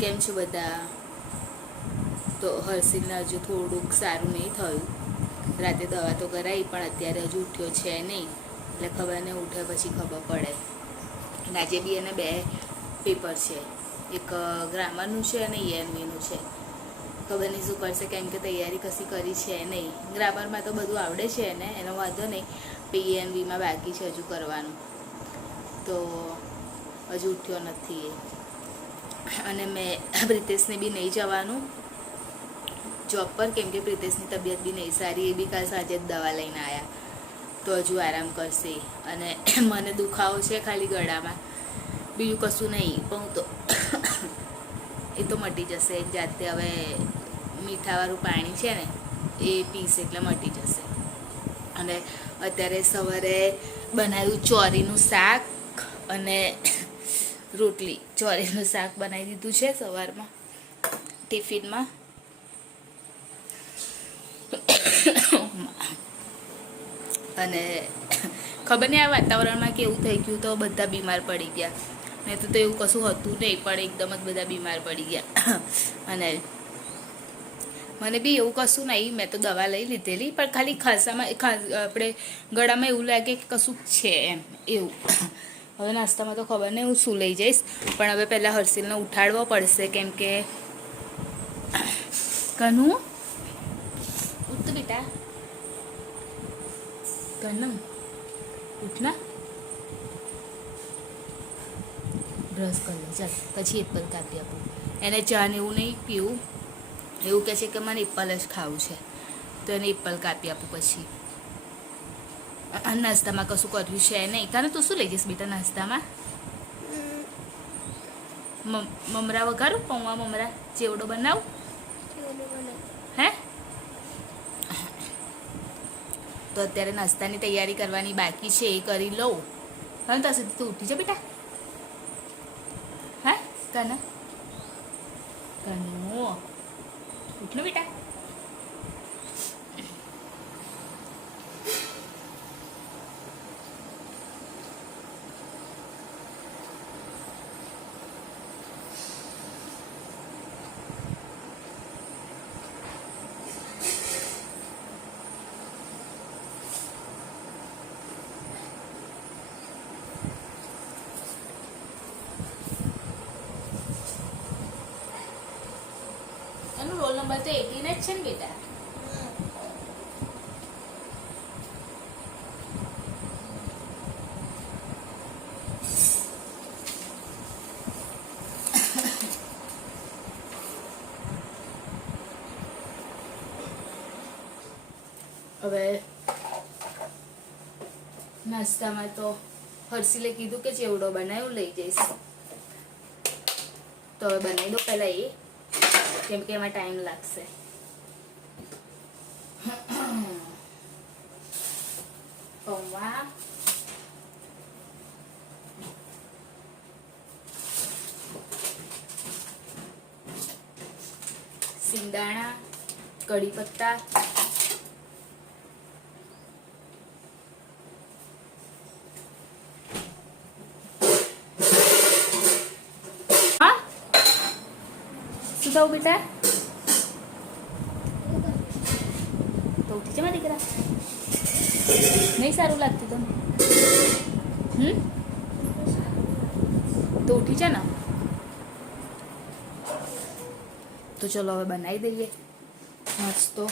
કેમ છો બધા? તો હર્ષિલને હજુ થોડુંક સારું નહીં થયું. રાતે દવા તો કરાવી પણ અત્યારે હજુ ઉઠ્યો છે નહીં, એટલે ખબર નહીં ઉઠે પછી ખબર પડે. આજે બી એને 2 પેપર છે, એક ગ્રામરનું છે અને ENVનું છે. ખબર નહીં શું કરશે, કેમ કે તૈયારી કશી કરી છે નહીં. ગ્રામરમાં તો બધું આવડે છે એને, એનો વાંધો નહીં. ENVમાં બાકી છે હજુ કરવાનું, તો હજુ ઉઠ્યો નથી એ. અને મેં પ્રિતેશને બી નહીં જવાનું જોબ પર, કેમ કે પ્રિતેશની તબિયત બી નહીં સારી. એ બી કાલ સાંજે જ દવા લઈને આવ્યા, તો હજુ આરામ કરશે. અને મને દુખાવો છે ખાલી ગળામાં, બીજું કશું નહીં. પણ તો એ તો મટી જશે જાતે. હવે મીઠાવાળું પાણી છે ને એ પીશે એટલે મટી જશે. અને અત્યારે સવારે બનાવ્યું ચોરીનું શાક અને રોટલી. ચોરીનું શાક બનાવી દીધું છે સવારમાં ટિફિનમાં. અને ખબર નહીં આ વાતાવરણમાં કેવું થઈ ગયું, તો બધા બીમાર પડી ગયા. નહીં તો એવું કશું હતું નહીં, પણ એકદમ જ બધા બીમાર પડી ગયા. અને મને બી એવું કશું નહીં, મેં તો દવા લઈ લીધેલી, પણ ખાલી ખાંસામાં આપણે ગળામાં એવું લાગે કે કશું છે એમ એવું. હવે નાસ્તામાં તો ખબર નહીં હું શું લઈ જઈશ, પણ હવે પહેલાં હર્ષિલને ઉઠાડવો પડશે, કેમ કે કનુ ઉઠ બેટા, કનુ ઉઠ ના, બ્રશ કરી લે ચાલ, પછી એપલ કાપી આપું એને. ચા ને એવું નહીં પીવું, એવું કહે છે કે મને એપલ જ ખાવું છે, તો એને એપલ કાપી આપું. પછી નાસ્તામાં કશું કર્યું છે નહીં. કારણ તું શું લઈ જઈશ બેટા નાસ્તામાં? મમરા વઘારું, પૌવા મમરા, ચેવડો બનાવું હે? તો અત્યારે નાસ્તાની તૈયારી કરવાની બાકી છે, એ કરી લઉં. હવે ત્યાં સુધી તું ઉઠી જા બેટા. હે કનુ, કનુ ઉઠ બેટા. એનું રોલ નંબર તો 18 જ છે ને બેટા. હવે નાસ્તામાં તો હર્ષિલે કીધું કે ચેવડો બનાવ્યો લઈ જઈશ, તો હવે બનાવી દો પહેલાં એ, કેમ કે એમાં ટાઈમ લાગશે. પૌવા, સિંગદાણા, કઢી પત્તા, શું થયું બેટા? તો ઉઠી જા દીકરા, નહીં સારું લાગતું તને? તો ઉઠી જા ને. તો ચલો હવે બનાવી દઈએ નાસ્તો.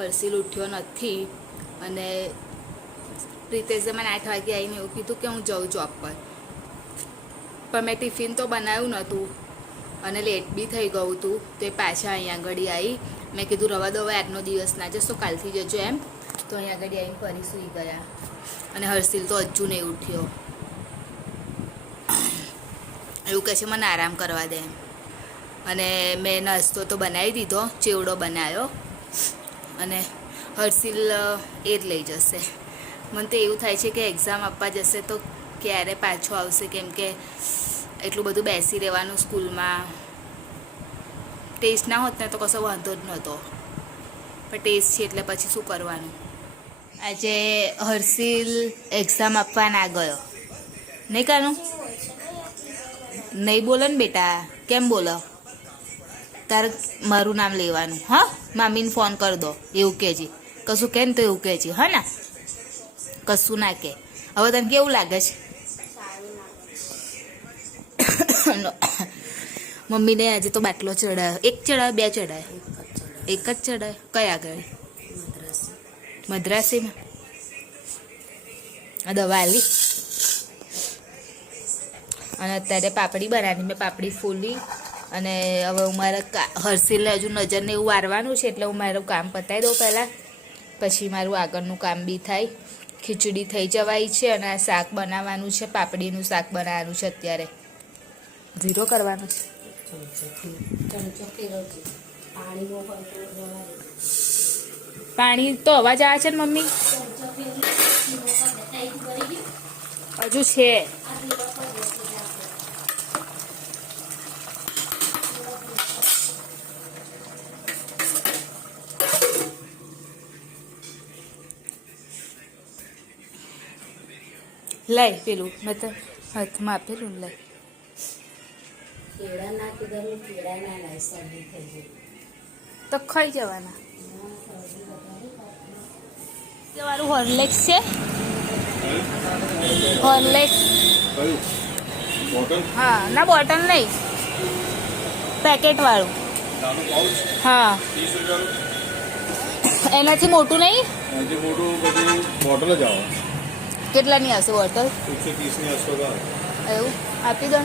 હર્ષિલ ઉઠ્યો નથી અને પ્રિતેશે મને 8 વાગે આવીને એવું કીધું કે હું જાઉં જોબ પર, પણ મેં ટિફિન તો બનાવ્યું નહોતું અને લેટ બી થઈ ગયું હતું. તો એ પાછા અહીંયા આગળ આવી. મેં કીધું રવા દો, આજનો દિવસ ના જશો, કાલથી જજો એમ. તો અહીંયા આગળ આવીને ફરી સૂઈ ગયા અને હર્ષિલ તો હજુ નહીં ઉઠ્યો. એવું કહે છે મને આરામ કરવા દે એમ. અને મેં નાસ્તો તો બનાવી દીધો, ચેવડો બનાવ્યો અને હર્ષિલ એ જ લઈ જશે. મને તો એવું થાય છે કે એક્ઝામ આપવા જશે તો ક્યારે પાછો આવશે, કેમ કે એટલું બધું બેસી રહેવાનું સ્કૂલમાં. ટેસ્ટ ના હોત ને તો કશો વાંધો જ નહોતો, પણ ટેસ્ટ છે એટલે પછી શું કરવાનું. આજે હર્ષિલ એક્ઝામ આપવા ના ગયો નહીં, કાનું નહીં બોલો ને બેટા. કેમ બોલો? તારે મારું નામ લેવાનું. હા, મામીને ફોન કરી દો એવું કહેજે. કશું કે ને તો એવું કહેજે, હા ને, કશું ના કે. હવે તને કેવું લાગે છે? મમ્મીને આજે તો બાટલો ચડાયો. એક ચડાયો, બે ચડાયો? એક જ ચડાયો. કઈ આગળ? મદ્રાસીમાં. આ દવા આલી અને અત્યારે પાપડી બનાવી. મેં પાપડી ફોલી અને હવે હું મારા હર્ષિલને હજુ નજરને એવું વારવાનું છે, એટલે હું મારું કામ પતાવી દઉં પહેલાં, પછી મારું આગળનું કામ બી થાય. ખીચડી થઈ જવાય છે અને આ શાક બનાવવાનું છે, પાપડીનું શાક બનાવવાનું છે. અત્યારે ઝીરો કરવાનું છે. પાણી તો અવાજ આવે છે ને મમ્મી? હજુ છે. લઈ પેલું મતલબ હાથમાં આપેલું લઈ. તો ખાઈ જવાના. તમારું હોર્લેક્સ છે? હોર્લેક્સ? હા ના, બોટલ નહીં, પેકેટ વાળું. હા, એનાથી મોટું નહીં? બોટલ જ આવે. કેટલાની આવશે બોટલ? 130 ની આસપાસ. એવું આપી દો.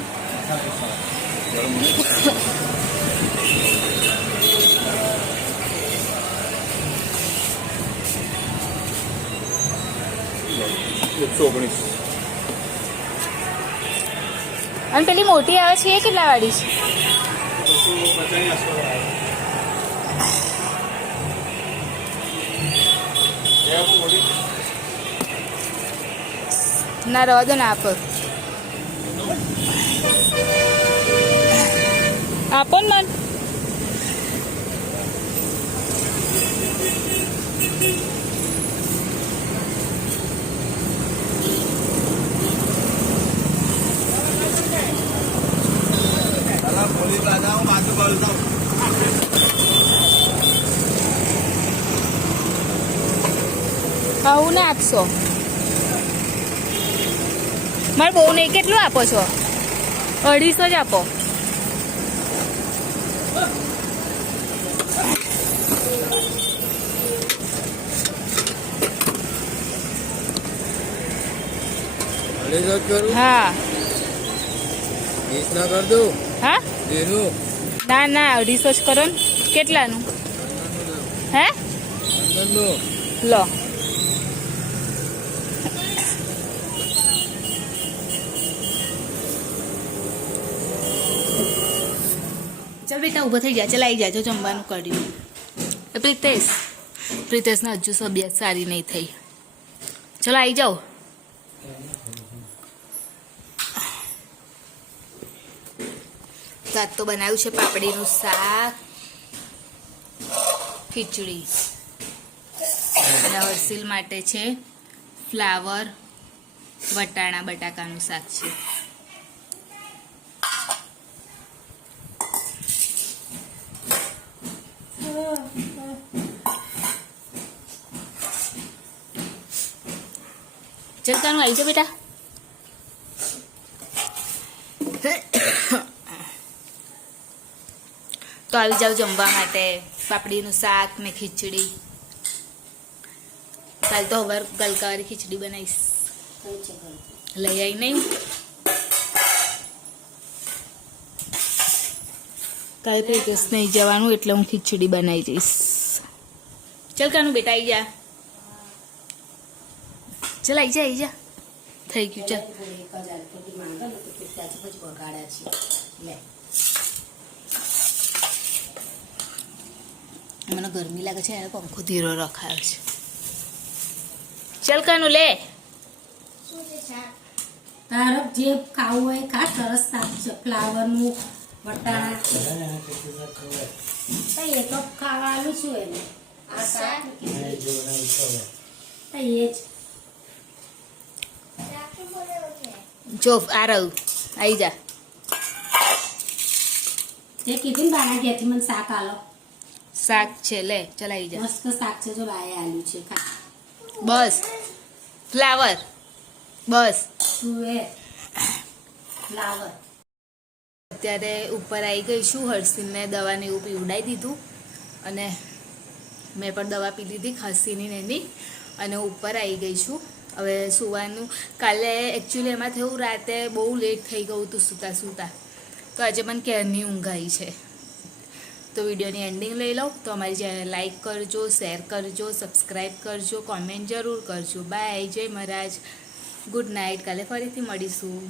અને પેલી મોટી આવે છે એ કેટલા વાળી છે? ના રવા દો ને, આપો આપો ને મન. આવું ને આપશો? મારે બહુ નહીં. કેટલું આપો છો? 250 જ આપો. હા, 20 ના કર દો. હા ના ના, 250 જ કરો ને. કેટલાનું? હે લો. ચાલ બેટા ઊભો થઈ જાય. ચાલ આવી જાય, જમવાનું કર્યું. પ્રિતેશને હજુ તબિયત સારી નહીં થઈ. ચલો આવી જાઓ. આજ તો બનાવ્યું છે પાપડીનું શાક, ખીચડી અને હર્ષિલ માટે છે ફ્લાવર વટાણા બટાકાનું શાક છે. ચલ કાનું આવી જાઓ બેટા. તો આવી જાઓ જમવા માટે. પાપડીનું શાક ને ખીચડી. કાલ તો હવાર ગલકાવાળી ખીચડી બનાવીશ. કઈ છે ઘર? લઈ આવી નહીં. કાલે પેકેસ નહીં જવાનું એટલે હું ખીચડી બનાવી દઈશ. ચાલ કાનું બેટા આવી જા. ચાલ આવી જા થઈ ગયું ચાલ. થોડી 1000 થોડી માંગો ને તો ત્યાંથી પછી બગાડ્યા છે. લે મને ગરમી લાગે છે એને પંખો ધીરો રખાયો છે. ચાલ કાનું લે. તારે જે ખાવું હોય ખા. સરસ શાક છે ફ્લાવરનું વટાણા. એ તો ખાવાનું શું એને આ શાક એ જ જો આ રહ્યું આવી જા. જે કીધું ને બાના ઘેરથી મને શાક આલો. શાક છે લે ચાલ આવી જા. મસ્ત શાક છે જો બાએ આલ્યું છે ખા. બસ ફ્લાવર બસ. તું ફ્લાવર અત્યારે ઉપર આવી ગઈ છું. હર્ષિનને દવાને એવું પીવડાવી દીધું અને મેં પણ દવા પી લીધી ખાંસીની ને એની અને ઉપર આવી ગઈ છું. હવે સુવાનું કાલે એકચ્યુઅલી એમાં થયું રાતે બહુ લેટ થઈ ગયું હતું સૂતા તો આજે મને ક્યારની ઊંઘ આવી છે. તો વિડીયોની એન્ડિંગ લઈ લઉં તો અમારી ચેનલ લાઈક કરજો, શેર કરજો, સબસ્ક્રાઈબ કરજો, કોમેન્ટ જરૂર કરજો. બાય, જય મહારાજ, ગુડ નાઇટ. કાલે ફરીથી મળીશું.